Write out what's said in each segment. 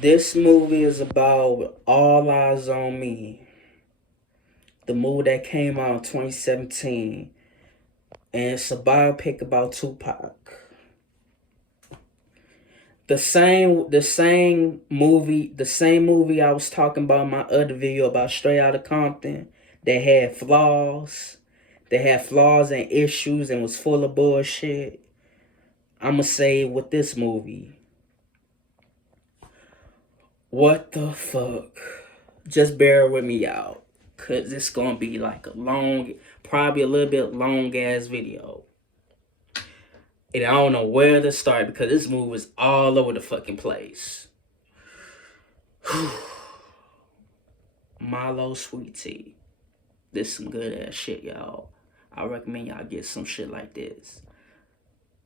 This movie is about All Eyes on Me, the movie that came out in 2017, and it's a biopic about Tupac. The same movie I was talking about in my other video about Straight Outta Compton, that had flaws and issues and was full of bullshit. I'ma say with this movie, what the fuck? Just bear with me out, cause it's gonna be like a long, probably a little bit long ass video, and I don't know where to start because this movie is all over the fucking place. Milo Sweet Tea, this some good ass shit, y'all. I recommend y'all get some shit like this.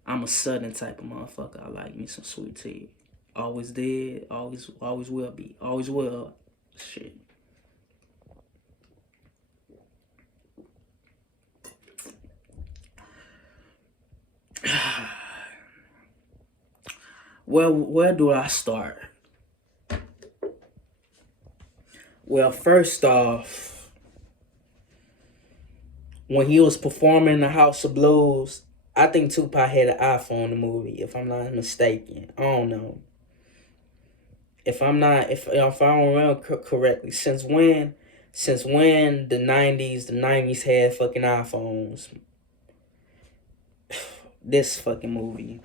I'm a southern type of motherfucker. I like me some sweet tea. Always did, always will be, always will. Shit. Well, where do I start? Well, first off, when he was performing in the House of Blues, I think Tupac had an iPhone in the movie, if I'm not mistaken. I don't know. If I don't remember correctly, since when the nineties had fucking iPhones. This fucking movie.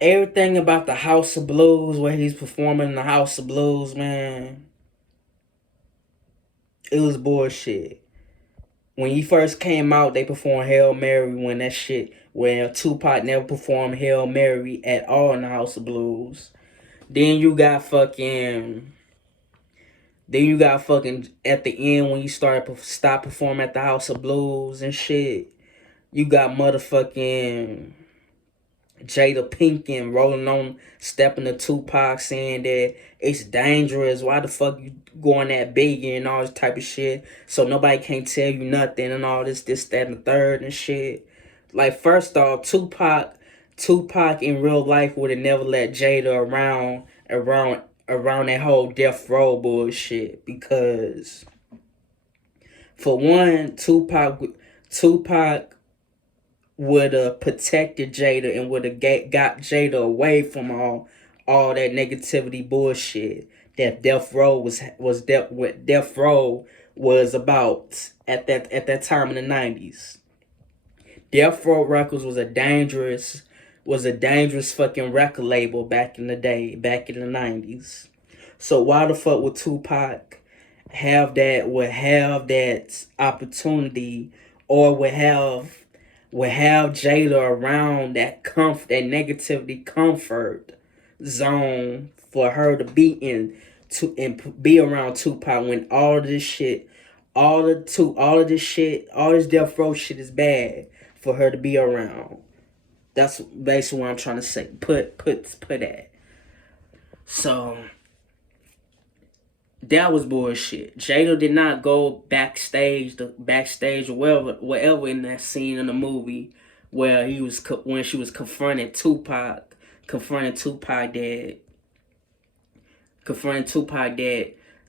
Everything about the House of Blues, where he's performing in the House of Blues, man, it was bullshit. When he first came out, they performed Hail Mary when Tupac never performed Hail Mary at all in the House of Blues. Then you got fucking at the end when you stop performing at the House of Blues and shit. You got motherfucking Jada Pinkett stepping to Tupac saying that it's dangerous. Why the fuck you going that big and all this type of shit? So nobody can't tell you nothing and all this, that, and the third and shit. Like, first off, Tupac in real life would have never let Jada around that whole death row bullshit, because for one, Tupac would have protected Jada and would have got Jada away from all that negativity bullshit that Death Row was about at that time in the 90s. Death Row Records was a dangerous fucking record label back in the day, back in the 90s. So why the fuck would Tupac would have that opportunity, or would have Jada around that negativity comfort zone for her to be in and be around Tupac, when all this shit, all this death row shit is bad for her to be around. That's basically what I'm trying to say. Put that. So that was bullshit. Jada did not go backstage or wherever in that scene in the movie where when she was confronting Tupac dad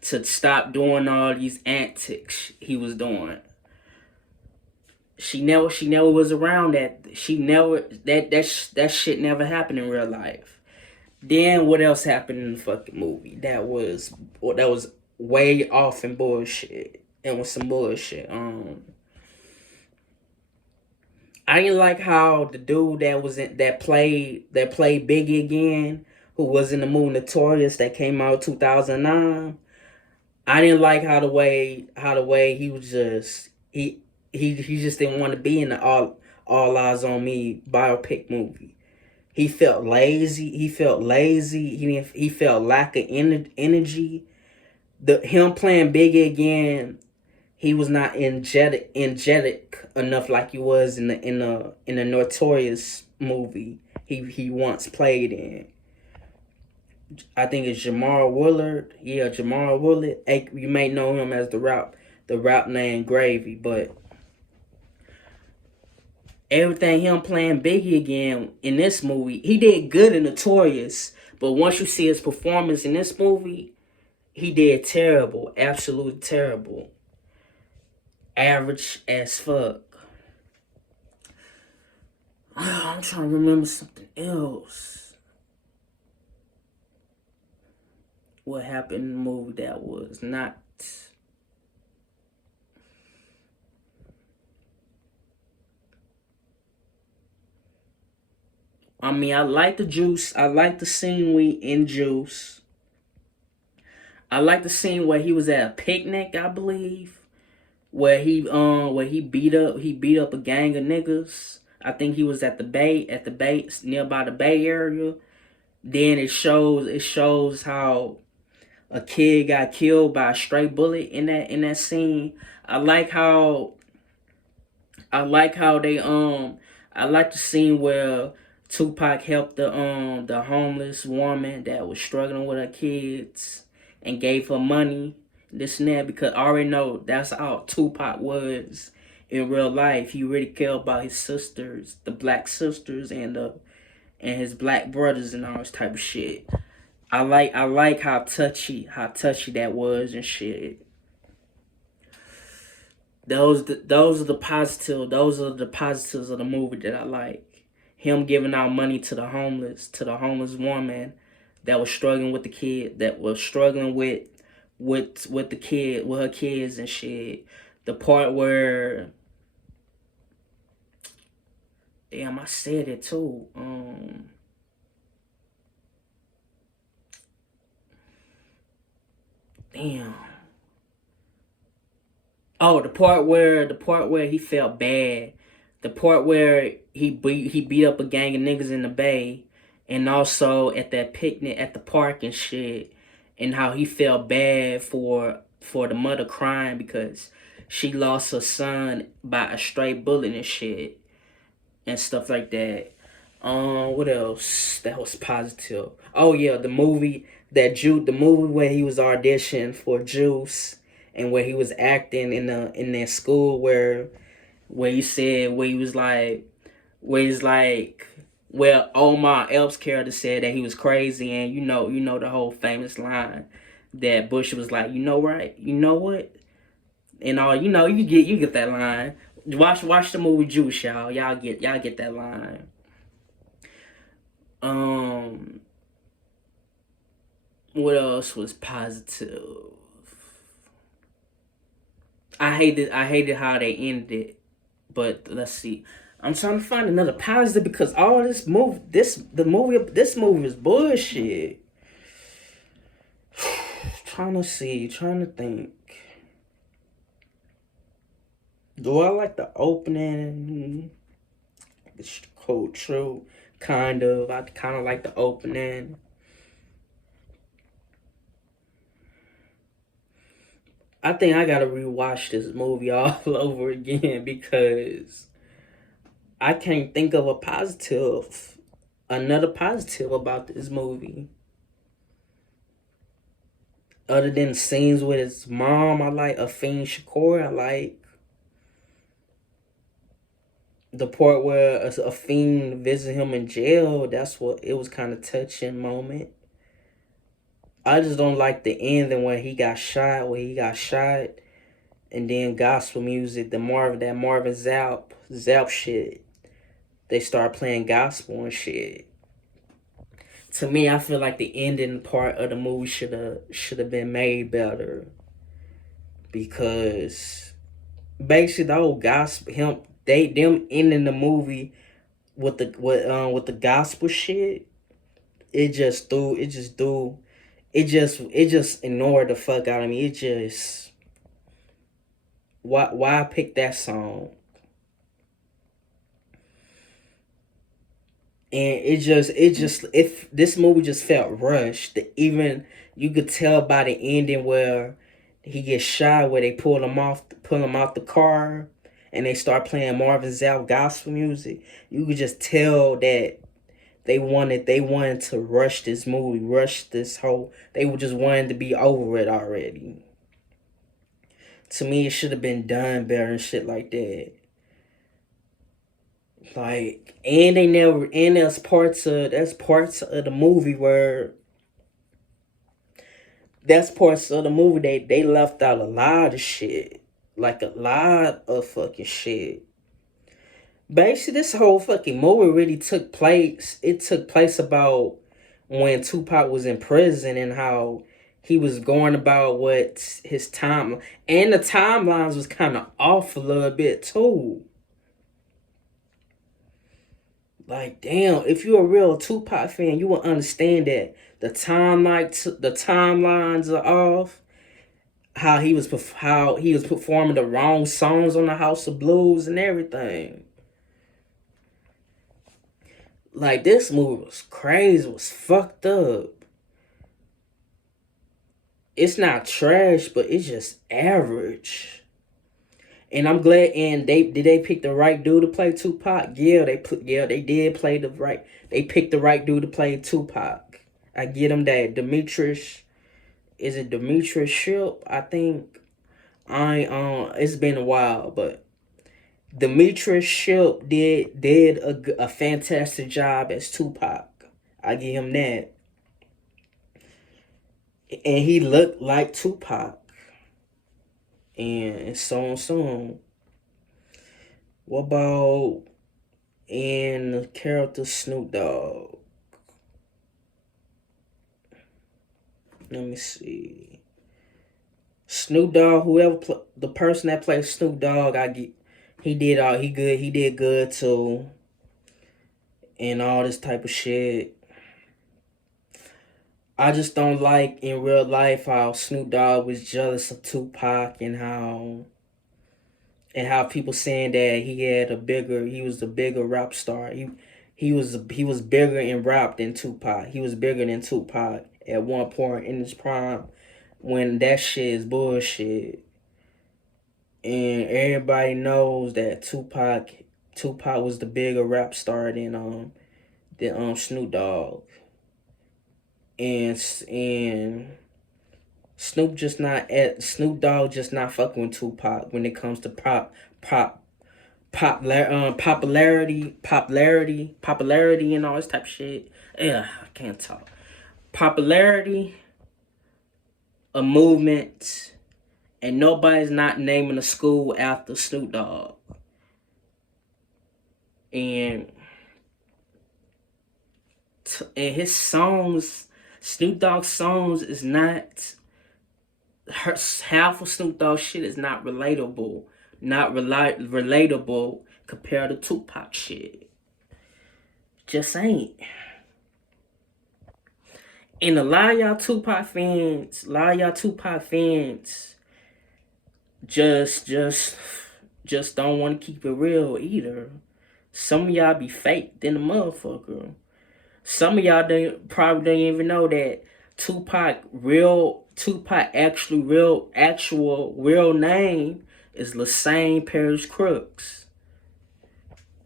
to stop doing all these antics he was doing. She never was around that. That shit never happened in real life. Then what else happened in the fucking movie that was way off and bullshit and was some bullshit. I didn't like how the dude that played Biggie again, who was in the movie Notorious that came out 2009. I didn't like how the way he was just he just didn't want to be in the All Eyes on Me biopic movie. He felt lazy. He felt lack of energy. Him playing Biggie again, he was not energetic enough like he was in the Notorious movie he once played in. I think it's Jamar Willard. Yeah, Jamar Willard. You may know him as the rap name Gravy, but everything him playing Biggie again in this movie, he did good in Notorious. But once you see his performance in this movie, he did terrible. Absolutely terrible. Average as fuck. I'm trying to remember something else. What happened in the movie that was not... I mean, I like the Juice. I like the scene we in Juice. I like the scene where he was at a picnic, I believe, where he beat up a gang of niggas. I think he was at the bay nearby the Bay Area. Then it shows how a kid got killed by a stray bullet in that scene. I like how I like how they I like the scene where Tupac helped the homeless woman that was struggling with her kids and gave her money, this and that, because I already know that's how Tupac was in real life. He really cared about his sisters, the black sisters, and his black brothers and all this type of shit. I like how touchy that was and shit. Those are the positives of the movie that I like. Him giving out money to the homeless woman that was struggling with the kid, that was struggling with the kid, with her kids and shit. The part where, damn, I said it too. Damn. Oh, the part where he felt bad, the part where he beat up a gang of niggas in the bay, and also at that picnic at the park and shit, and how he felt bad for the mother crying because she lost her son by a stray bullet and shit and stuff like that. What else? That was positive. Oh yeah, the movie where he was auditioning for Juice and where he was acting in that school where he said where he's like where Omar Epps' character said that he was crazy, and you know the whole famous line that Bush was like, you know, right, you know what, and all, you get that line. Watch the movie Juice, y'all. Y'all get that line. Um, what else was positive? I hated how they ended it, but let's see. I'm trying to find another positive because all this movie is bullshit. Trying to think. Do I like the opening? It's cool, true, kind of. I kind of like the opening. I think I gotta rewatch this movie all over again because I can't think of another positive about this movie. Other than scenes with his mom, I like Afeen Shakur. I like the part where Afeen visited him in jail. That's what it was, kind of touching moment. I just don't like the ending when he got shot, and then gospel music, that Marvin Zapp shit. They start playing gospel and shit. To me, I feel like the ending part of the movie should have been made better because basically the whole gospel them ending the movie with the gospel shit. It just ignored the fuck out of me. It just, why pick that song? And if this movie just felt rushed. Even you could tell by the ending where he gets shot, where they pull him off the car, and they start playing Marvin Zapp gospel music. You could just tell that they wanted to rush this movie, rush this whole. They were just wanting to be over it already. To me, it should have been done better and shit like that. Like, and they never, and that's parts of the movie where that's parts of the movie they left out a lot of shit. Like a lot of fucking shit. Basically, this whole fucking movie really took place. It took place about when Tupac was in prison and how he was going about what his time, and the timelines was kind of off a little bit too. Like, damn, if you're a real Tupac fan, you will understand that the timelines are off. How he was performing the wrong songs on the House of Blues and everything. Like, this movie was crazy, was fucked up. It's not trash, but it's just average. And I'm glad. And they pick the right dude to play Tupac? Yeah, they did play the right. They picked the right dude to play Tupac. I get him that Demetrius. Is it Demetrius Shipp? I think. It's been a while, but Demetrius Shipp did a fantastic job as Tupac. I give him that. And he looked like Tupac. And so on. What about in the character Snoop Dogg? Let me see. Snoop Dogg, the person that plays Snoop Dogg, he did good too, and all this type of shit. I just don't like in real life how Snoop Dogg was jealous of Tupac and how people saying that he was the bigger rap star. He was bigger in rap than Tupac. He was bigger than Tupac at one point in his prime, when that shit is bullshit. And everybody knows that Tupac was the bigger rap star than Snoop Dogg. And Snoop Dogg just not fucking with Tupac when it comes to popularity and all this type of shit. Yeah, I can't talk. Popularity, a movement, and nobody's not naming a school after Snoop Dogg. And his songs, Snoop Dogg's songs is not, half of Snoop Dogg shit is not relatable. Not relatable compared to Tupac shit. Just ain't. And a lot of y'all Tupac fans, just don't want to keep it real either. Some of y'all be fake than a motherfucker. Some of y'all probably don't even know that Tupac actual real name is Lassane Paris Crooks.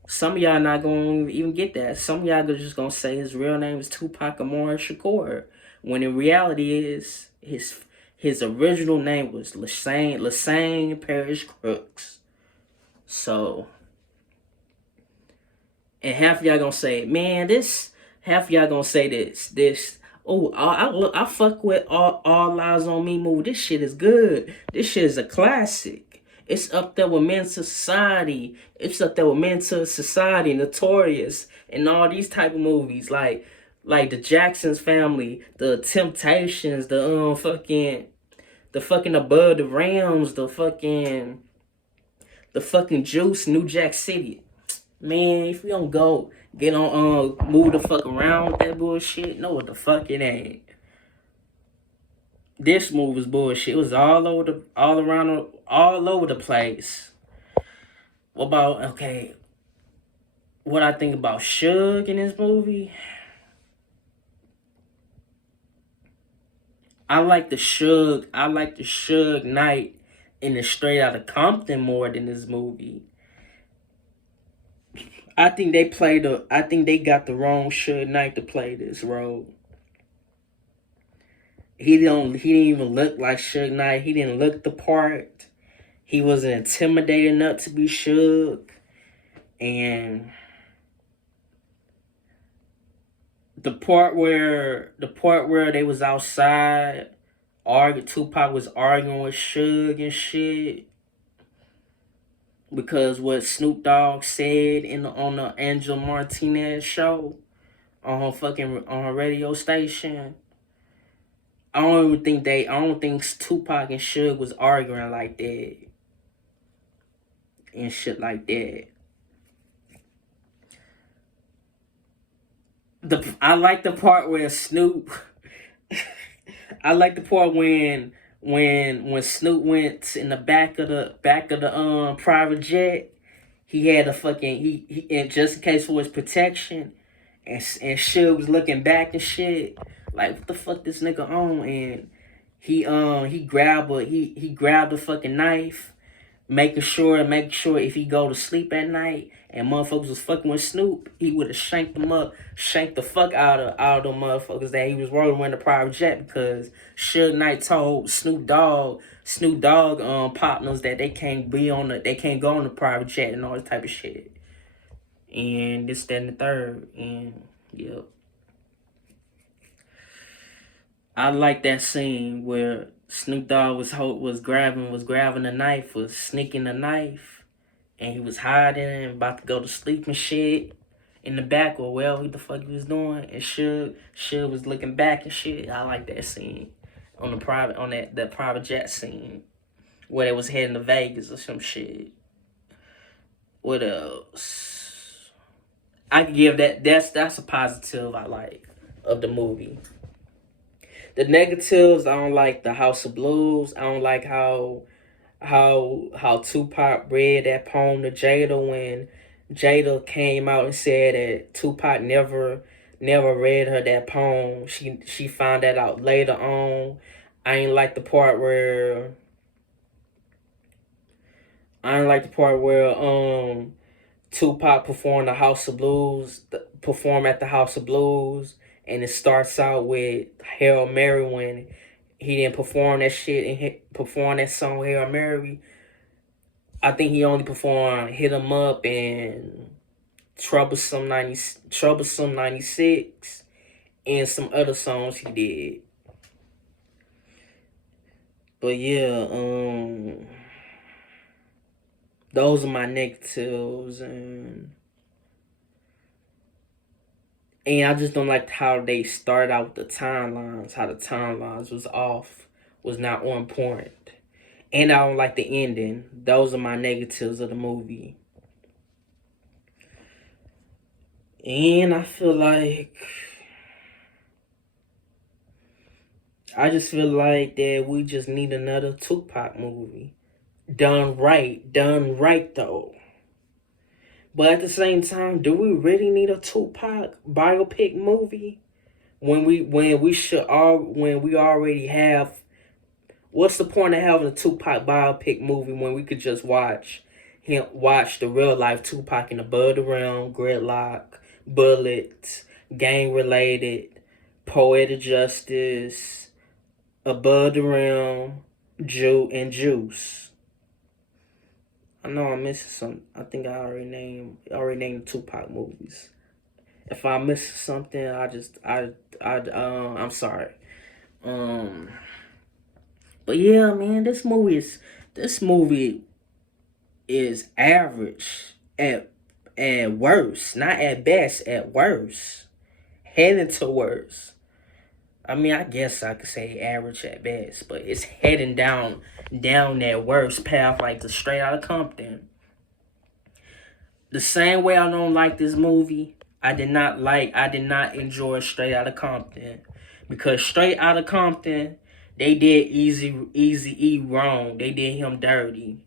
Some of y'all not gonna even get that. Some of y'all just gonna say his real name is Tupac Amaru Shakur, when in reality is his original name was Lassane Paris Crooks. So, and half of y'all gonna say, man, half of y'all gonna say this. Oh, I fuck with All Eyes on Me movie. This shit is good. This shit is a classic. It's up there with Men to Society. It's up there with Men to Society, Notorious, and all these type of movies like the Jackson's Family, the Temptations, the fucking Above the Rams, the fucking Juice, New Jack City. Man, if we don't go get on move the fuck around with that bullshit, no, what the fuck it ain't. This movie was bullshit. It was all over the place. What I think about Suge in this movie? I like the Suge Knight in the Straight Outta Compton more than this movie. I think they got the wrong Suge Knight to play this role. He didn't even look like Suge Knight. He didn't look the part. He wasn't intimidating enough to be Suge. And the part where they was outside, Tupac was arguing with Suge and shit because what Snoop Dogg said on the Angel Martinez show on her radio station. I don't think Tupac and Suge was arguing like that and shit like that. I like the part where Snoop. I like the part when Snoop went in the back of the private jet. He had a fucking he and just in case for his protection, and Suge was looking back and shit like what the fuck this nigga on, and he grabbed a fucking knife, making sure if he go to sleep at night and motherfuckers was fucking with Snoop, he would have shanked the fuck out of them motherfuckers that he was rolling with the private jet because Suge Knight told Snoop Dogg partners that they can't go on the private jet and all this type of shit. And this, that, and the third. And yeah. I like that scene where Snoop Dogg was grabbing a knife, was sneaking a knife, and he was hiding and about to go to sleep and shit in the back or wherever the fuck he was doing, and Suge was looking back and shit. I like that scene on that private jet scene where they was heading to Vegas or some shit. What else? I can give that's a positive I like of the movie. The negatives, I don't like the House of Blues. I don't like how Tupac read that poem to Jada when Jada came out and said that Tupac never read her that poem. She found that out later on. I ain't like the part where Tupac perform at the House of Blues, and it starts out with Hail Mary when he didn't perform that shit and perform that song Hail Mary. I think he only performed Hit 'Em Up and Troublesome 96 and some other songs he did. But yeah, those are my negatives, and I just don't like how they start out with the timelines, how the timelines was off, was not on point. And I don't like the ending. Those are my negatives of the movie. And I just feel like that we just need another Tupac movie. Done right though. But at the same time, do we really need a Tupac biopic movie when we already have? What's the point of having a Tupac biopic movie when we could just watch the real life Tupac in Above the Realm, Gridlock, Bullet, Gang Related, Poetic Justice, Above the Realm, Juice. I know I'm missing some. I think I already named Tupac movies. If I miss something, I'm sorry. But yeah, man, this movie is average at worst, not at best, at worst, heading to worst. I mean, I guess I could say average at best, but it's heading down that worst path like the Straight Outta Compton. The same way I don't like this movie, I did not enjoy Straight Outta Compton. Because Straight Outta Compton, they did Easy E wrong. They did him dirty.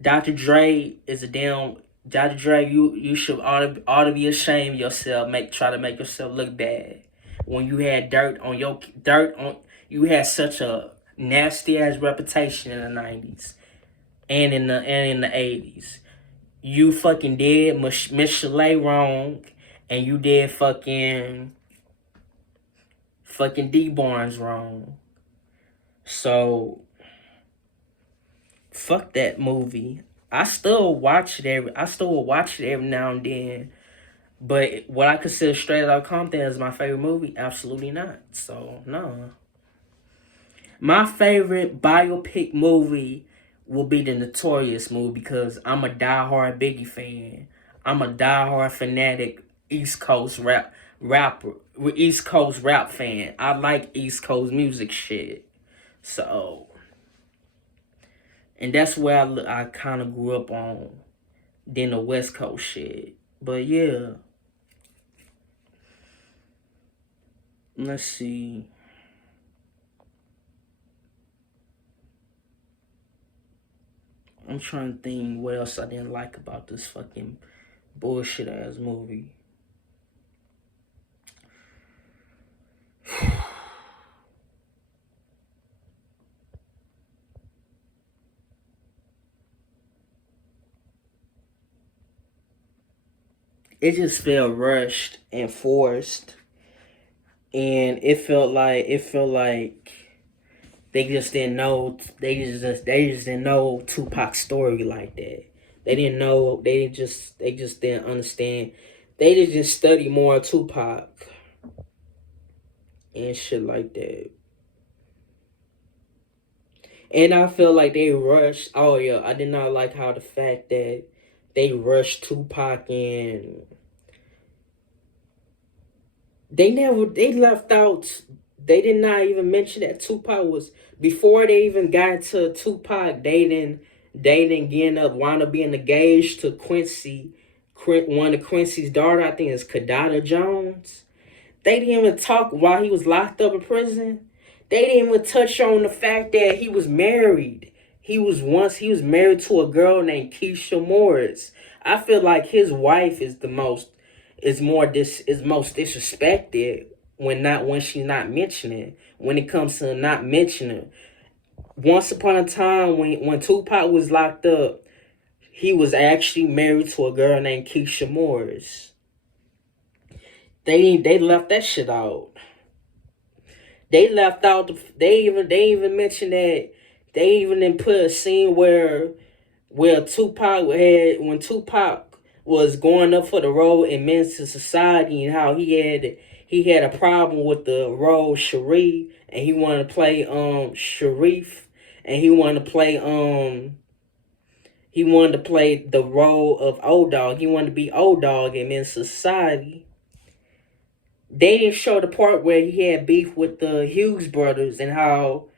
Dr. Dre, you should ought to be ashamed of yourself. Try to make yourself look bad. When you had you had such a nasty ass reputation in the 90s and in the 80s. You fucking did Miss Chalet wrong, and you did fucking D Barnes wrong. So fuck that movie. I still watch it every now and then. But what I consider Straight Outta Compton as my favorite movie, absolutely not. So no. My favorite biopic movie will be the Notorious movie because I'm a diehard Biggie fan. I'm a diehard fanatic East Coast rapper, East Coast rap fan. I like East Coast music shit. So, and that's where I kind of grew up on. Then the West Coast shit. But yeah, let's see. I'm trying to think what else I didn't like about this fucking bullshit ass movie. It just felt rushed and forced, and it felt like they just didn't know they just didn't know Tupac's story like that. They didn't know they just didn't understand. They just study more Tupac and shit like that. And I feel like they rushed. Oh yeah, I did not like how the fact that they rushed Tupac and they left out. They did not even mention that Tupac was before they even got to Tupac dating getting up wound up being engaged to Quincy, one of Quincy's daughter. I think is Kadada Jones. They didn't even talk while he was locked up in prison. They didn't even touch on the fact that he was married. He was married to a girl named Keisha Morris. I feel like his wife is most disrespected when she's not mentioning. When it comes to not mentioning. Once upon a time when Tupac was locked up, he was actually married to a girl named Keisha Morris. They left that shit out. They left out. They even mentioned that they even didn't put a scene where Tupac had when Tupac was going up for the role in Menace to Society and how he had a problem with the role Sharif and he wanted to play Sharif and he wanted to play the role of Old Dog. He wanted to be Old Dog in Menace to Society. They didn't show the part where he had beef with the Hughes brothers and how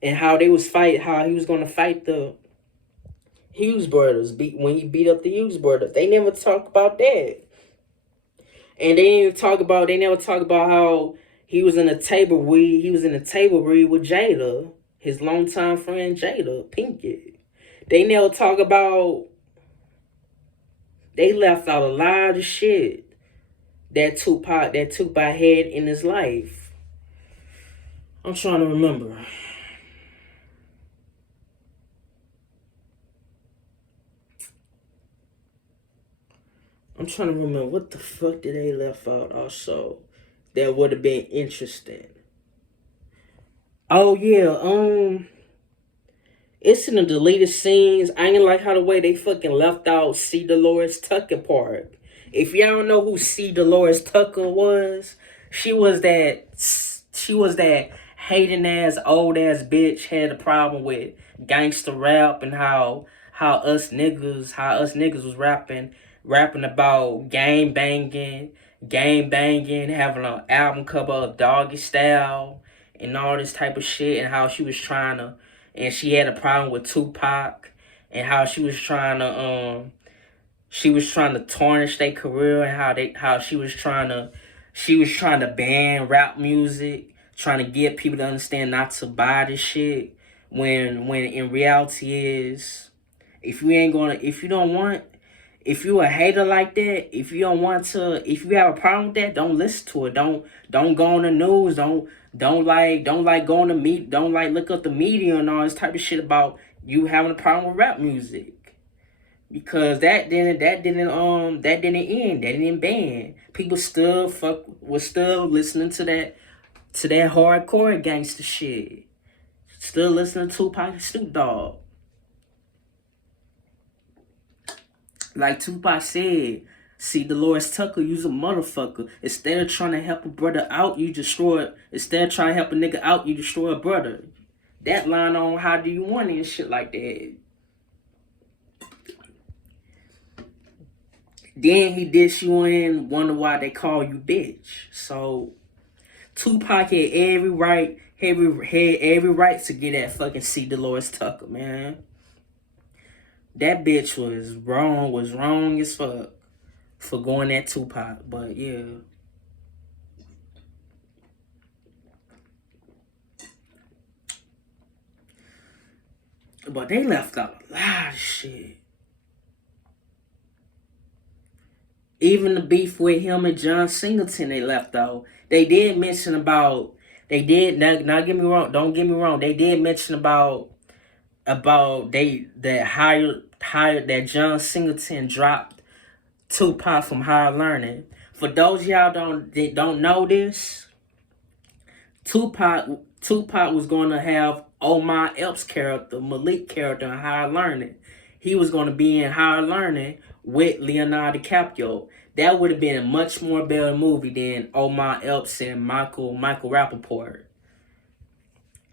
they was how he was gonna fight the Hughes brothers when he beat up the Hughes brothers. They never talk about that. And they never talk about how he was in a table read with Jada, his longtime friend Jada Pinkett. They never talk about they left out a lot of shit that Tupac had in his life. I'm trying to remember. I'm trying to remember what the fuck did they left out also that would have been interesting. Oh yeah, it's in the deleted scenes. I ain't like how the way they fucking left out C. Dolores Tucker part. If y'all don't know who C. Dolores Tucker was, she was that hating ass old ass bitch had a problem with gangster rap and how us niggas was rapping about gang banging, having an album cover of Doggy Style and all this type of shit, and how she had a problem with Tupac, and how she was trying to tarnish their career, and how she was trying to ban rap music, trying to get people to understand not to buy this shit. When in reality is, if you don't want, if you a hater like that, if you have a problem with that, don't listen to it. Don't go on the news. Don't like go on the meet. Don't like look up the media and all this type of shit about you having a problem with rap music, because that didn't end. That didn't ban. People was still listening to that hardcore gangster shit. Still listening to Tupac and Snoop Dogg. Like Tupac said, See, Dolores Tucker, you's a motherfucker. Instead of trying to help a brother out, you destroy it. Instead of trying to help a nigga out, you destroy a brother. That line on How Do You Want It and shit like that. Then he diss you and wonder why they call you bitch. So Tupac had every right to get at fucking C. Dolores Tucker, man. That bitch was wrong as fuck for going at Tupac. But yeah. But they left out a lot of shit. Even the beef with him and John Singleton, they left out. They did mention about. They did not get me wrong. Don't get me wrong. They did mention about that John Singleton dropped Tupac from Higher Learning. For those y'all don't know this, Tupac was gonna have Omar Epps' character, Malik character in Higher Learning. He was gonna be in Higher Learning with Leonardo DiCaprio. That would have been a much more better movie than Omar Epps and Michael Rappaport.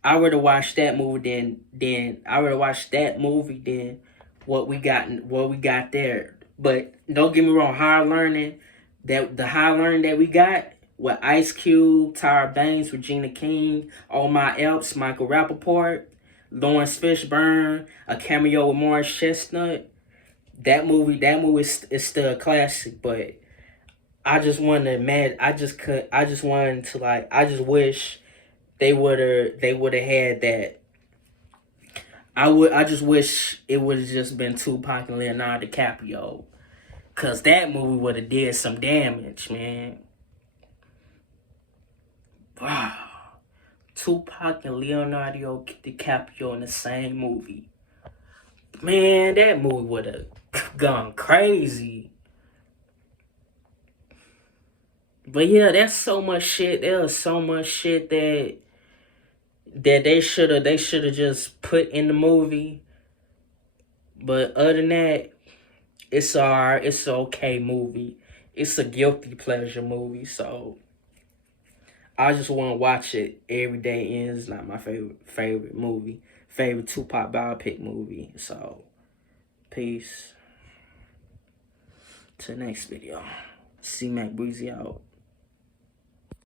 I would have watched that movie than what we got there. But don't get me wrong, Higher Learning, the Higher Learning that we got with Ice Cube, Tyra Banks, Regina King, Omar Epps, Michael Rappaport, Lawrence Fishburne, a cameo with Morris Chestnut. That movie is still a classic, but I just wish they would have had that. I just wish it would have just been Tupac and Leonardo DiCaprio, cause that movie would have did some damage, man. Wow, Tupac and Leonardo DiCaprio in the same movie, man. That movie would have gone crazy. But yeah, there's so much shit. There was so much shit that they should have just put in the movie. But other than that, it's an okay movie. It's a guilty pleasure movie, so I just want to watch it every day. And it's not my favorite movie, favorite Tupac biopic movie. So peace. To the next video. C Mac Breezy out.